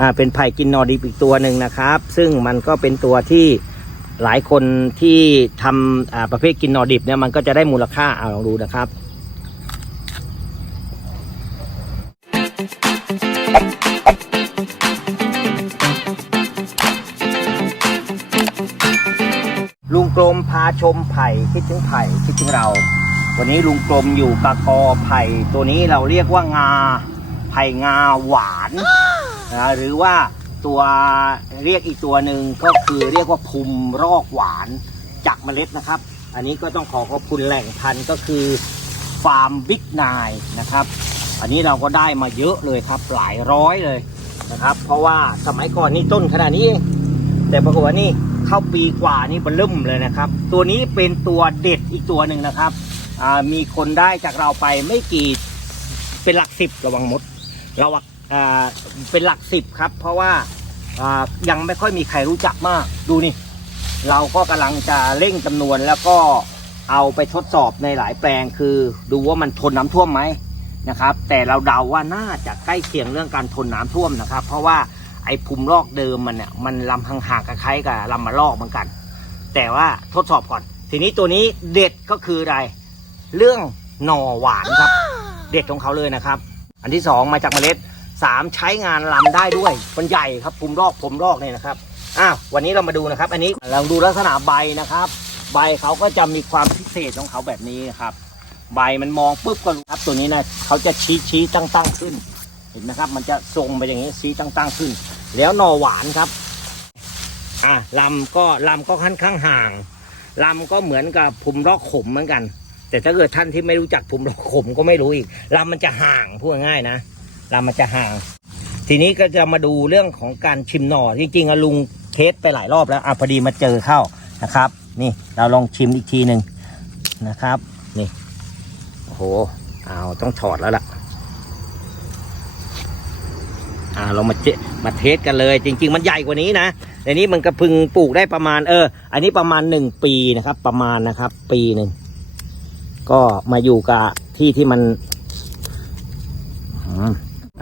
อ่าเป็นไผ่กินนอดิบอีกตัวหนึ่งนะครับ ซึ่งมันก็เป็นตัวที่หลายคนที่ทำอ่าประเภทกินนอดิบเนี่ยมันก็จะได้มูลค่าเอาลองดูนะครับลุงกลมพาชมไผ่คิดถึงไผ่คิดถึงเรา วันนี้ลุงกลมอยู่กับกอไผ่ตัวนี้เราเรียกว่างา ไผ่งาหวาน นะหรือว่าตัวเรียกอีกตัวหนึ่งก็คือเรียกว่าภูมิรอกหวานจากเมล็ดนะครับ อันนี้ก็ต้องขอขอบคุณแหล่งพันธุ์ก็คือฟาร์มบิ๊กนายนะครับ อันนี้เราก็ได้มาเยอะเลยครับหลายร้อยเลยนะครับ เพราะว่าสมัยก่อนนี่ต้นขนาดนี้เองแต่ปรากฏว่านี่เข้าปีกว่านี่บรรลึมเลยนะครับ ตัวนี้เป็นตัวเด็ดอีกตัวหนึ่งนะครับมีคนได้จากเราไปไม่กี่เป็นหลักสิบระวังมดราอ่า เป็นหลักสิบครับ เพราะว่ายังไม่ค่อยมีใครรู้จักมากดูนี่ เราก็กำลังจะเร่งจำนวนแล้วก็เอาไปทดสอบในหลายแปลงคือดูว่ามันทนน้ำท่วมไหมนะครับ แต่เราเดาว่าน่าจะใกล้เคียงเรื่องการทนน้ำท่วมนะครับ เพราะว่าไอ้ภูมิลอกเดิมมันเนี่ยมันลำห่างๆคล้ายกับลำมะลอกเหมือนกัน แต่ว่าทดสอบก่อน ทีนี้ตัวนี้เด็ดก็คืออะไรเรื่องหน่อหวานครับ เด็ดของเขาเลยนะครับ อันที่สองมาจากเมล็ด สามใช้งานลำได้ด้วยมันใหญ่ครับภูมิลอกภูมิลอกเนี่ยนะครับอ้าววันนี้เรามาดูนะครับ อันนี้เราดูลักษณะใบนะครับ ใบเขาก็จะมีความพิเศษของเขาแบบนี้นะครับ ใบมันมองปุ๊บก็รู้ครับตัวนี้นะเขาจะชี้ชี้ตั้งตั้งๆขึ้น เห็นนะครับ มันจะทรงไปอย่างนี้ชี้ตั้งตั้งๆขึ้น แล้วหน่อหวานครับอะลำก็ลำก็ค่อนข้างห่างลำก็เหมือนกับภูมิรอกขมเหมือนกัน แต่ถ้าเกิดท่านที่ไม่รู้จักภูมิรอกขมก็ไม่รู้อีกลำมันจะห่างพูดง่ายนะ ลำมันจะห่าง ทีนี้ก็จะมาดูเรื่องของการชิมหน่อ จริงๆอะลุงเทสไปหลายรอบแล้วอะพอดีมาเจอเข้านะครับ นี่เราลองชิมอีกทีหนึ่งนะครับ นี่โอ้โหเอาต้องถอดแล้วล่ะอ่าเรามาเจมาเทสกันเลย จริง ๆ มันใหญ่กว่านี้นะแต่นี้มันก็เพึงปลูกได้ประมาณ เออ อันนี้ประมาณหนึ่งปีนะครับ ประมาณนะครับ ปีหนึ่งก็มาอยู่กับที่ที่มัน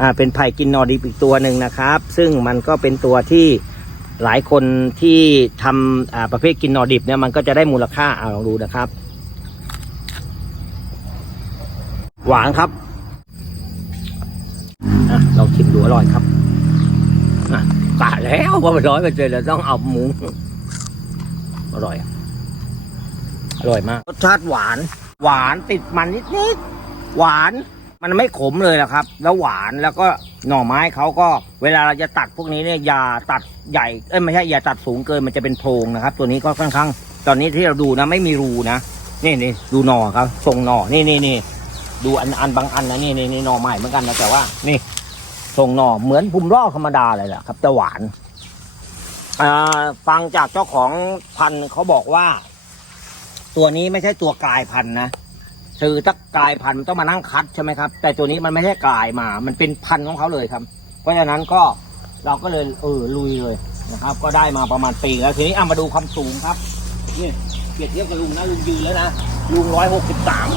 อ่าเป็นไผ่กินนอดิบอีกตัวหนึ่งนะครับ ซึ่งมันก็เป็นตัวที่หลายคนที่ทำอ่าประเภทกินนอดิบเนี่ยมันก็จะได้มูลค่าเอาลองดูนะครับ หวานครับอะเราชิมดูอร่อยครับอะกะแล้วว่ามันร้อยเปอร์เซ็นต์เราต้องเอาหมูอร่อย อร่อยมาก รสชาติหวาน หวานติดมันนิดๆหวาน มันไม่ขมเลยนะครับ แล้วหวานแล้วก็หน่อไม้เขาก็เวลาเราจะตัดพวกนี้เนี่ยอย่าตัดใหญ่เอ้ยไม่ใช่อย่าตัดสูงเกินมันจะเป็นโพรงนะครับ ตัวนี้ก็ค่อนข้าง ตอนนี้ที่เราดูนะไม่มีรูนะนี่นี่ดูหน่อครับทรงหน่อนี่นี่นี่ดูอันอันบางอันนะนี่นี่นี่หน่อใหม่เหมือนกันนะแต่ว่า นี่ทรงหน่อเหมือนภูมิรอกธรรมดาเลยแหละครับแต่หวานอ่าฟังจากเจ้าของพันธุ์เขาบอกว่า ตัวนี้ไม่ใช่ตัวกลายพันธุ์นะ คือถ้ากลายพันธุ์มันต้องมานั่งคัดใช่ไหมครับ แต่ตัวนี้มันไม่ใช่กลายมา มันเป็นพันธุ์ของเขาเลยครับ เพราะฉะนั้นก็เราก็เลยเออลุยเลยนะครับ ก็ได้มาประมาณปีแล้วทีนี้เอะมาดูความสูงครับนี่เปรียบเทียบกับลุงนะลุงยืนแล้วนะลุงร้อยหกสิบสาม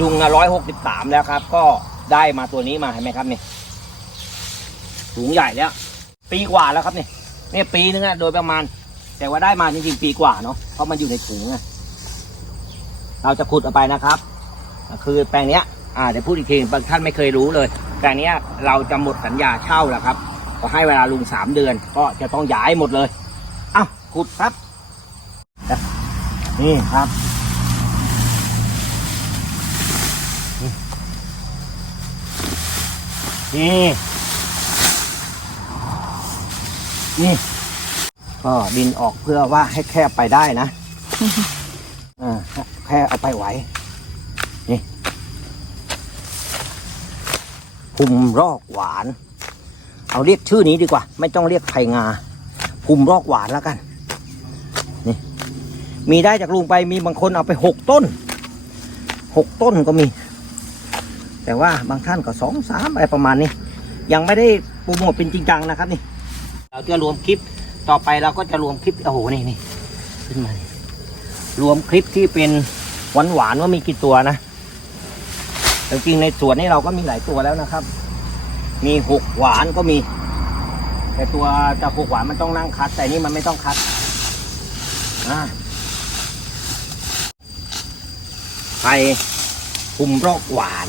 ลุงร้อยหกสิบสามแล้วครับ ก็ได้มาตัวนี้มาเห็นไหมครับนี่สูงใหญ่แล้วปีกว่าแล้วครับนี่นี่ปีนึงอะโดยประมาณ แต่ว่าได้มาจริงๆปีกว่าเนาะเพราะมันอยู่ในถุงอะ เราจะขุดออกไปนะครับ คือแปลงเนี้ยอ่าเดี๋ยวพูดอีกทีบางท่านไม่เคยรู้เลย แปลงเนี้ยเราจะหมดสัญญาเช่าแล้วครับก็ให้เวลาลุงสามเดือน ก็จะต้องย้ายหมดเลยอ้าวขุดครับ นี่ครับนี่นี่ก็ดินออกเพื่อว่าให้แคบไปได้นะ แค่เอาไปไหว นี่ภูมิรอกหวาน เอาเรียกชื่อนี้ดีกว่า ไม่ต้องเรียกไผ่งาภูมิรอกหวานแล้วกัน นี่ มีได้จากลุงไปมีบางคนเอาไปหกต้น หกต้นก็มี แต่ว่าบางท่านก็สองสามอะไรประมาณนี้ ยังไม่ได้โปรโมทเป็นจริงจังนะครับนี่ เราจะรวมคลิปต่อไปเราก็จะรวมคลิป โอ้โห นี่นี่ขึ้นมา รวมคลิปที่เป็น หวานหวานว่ามีกี่ตัวนะแต่จริงๆในสวนนี้เราก็มีหลายตัวแล้วนะครับ มีหกหวานก็มี แต่ตัวจะหกหวานมันต้องนั่งคัด แต่นี่มันไม่ต้องคัดนะไผ่คุมรอกหวาน